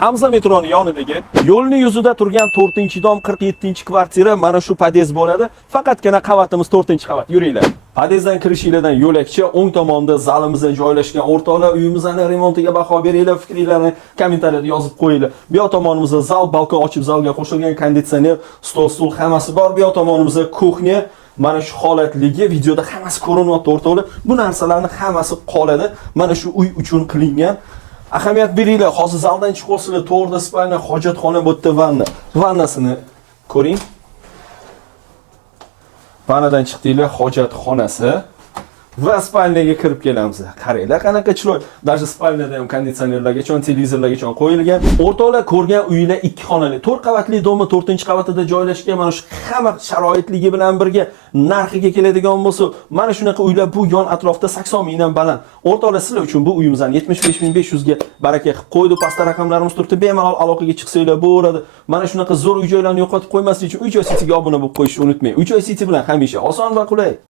Hamza metroni yonidagi yo'lni yuzida turgan 4-dom 47-kvartira mana shu pod'ezd bo'ladi. Faqatgina qavatimiz 4-qavat. Yuringlar. Pod'ezddan kirishinglardan yo'lakcha, o'ng tomonda zalimizda joylashgan o'rtoqlar uyimizning remontiga baho beringlar, fikringizni kommentariyada yozib qo'yinglar. Bu yoq tomonimizda zal, balkon ochib zalga qo'shilgan konditsioner, stol, stul hammasi bor. Bu yoq tomonimizda kuxnya. Mana shu holatligi videoda hammasi ko'rinyapti o'rtoqlar. Bu narsalarning hammasi qoladi. Mana shu uy uchun qilingan. Ahamiyat beringlar. Hozir zaldan chiqib olsanglar, to'g'rida spalna, hojatxona, bu yerda vanna. Vannasini ko'ring. Vannadan chiqdinglar, hojatxonasi va spalnaga kirib kelamiz. Qaranglar, qanaqa chiroy. Даже spalnada ham konditsionerlargacha, televizorlargacha qo'yilgan. O'rtoqlar, ko'rgan uylar 2 xonali, 4 qavatli domi 4-qavatida joylashgan. Mana shu hamma sharoitligi bilan birga narxiga keladigan bo'lsa, mana shunaqa uylar bu yon atrofda 80 mingdan baland. O'rtoqlar, sizlar uchun bu uyimizni 75500 ga baraka qilib qo'ydi. Pastda raqamlarimiz turibdi. Bemalol aloqaga chiqsanglar bo'laveradi. Mana shunaqa zo'r uy-joylarni yo'qotib qo'ymaslik uchun Uy-joy sitiga obuna bo'lib qo'yishni unutmang. Uy-joy siti bilan hamisha oson va qulay.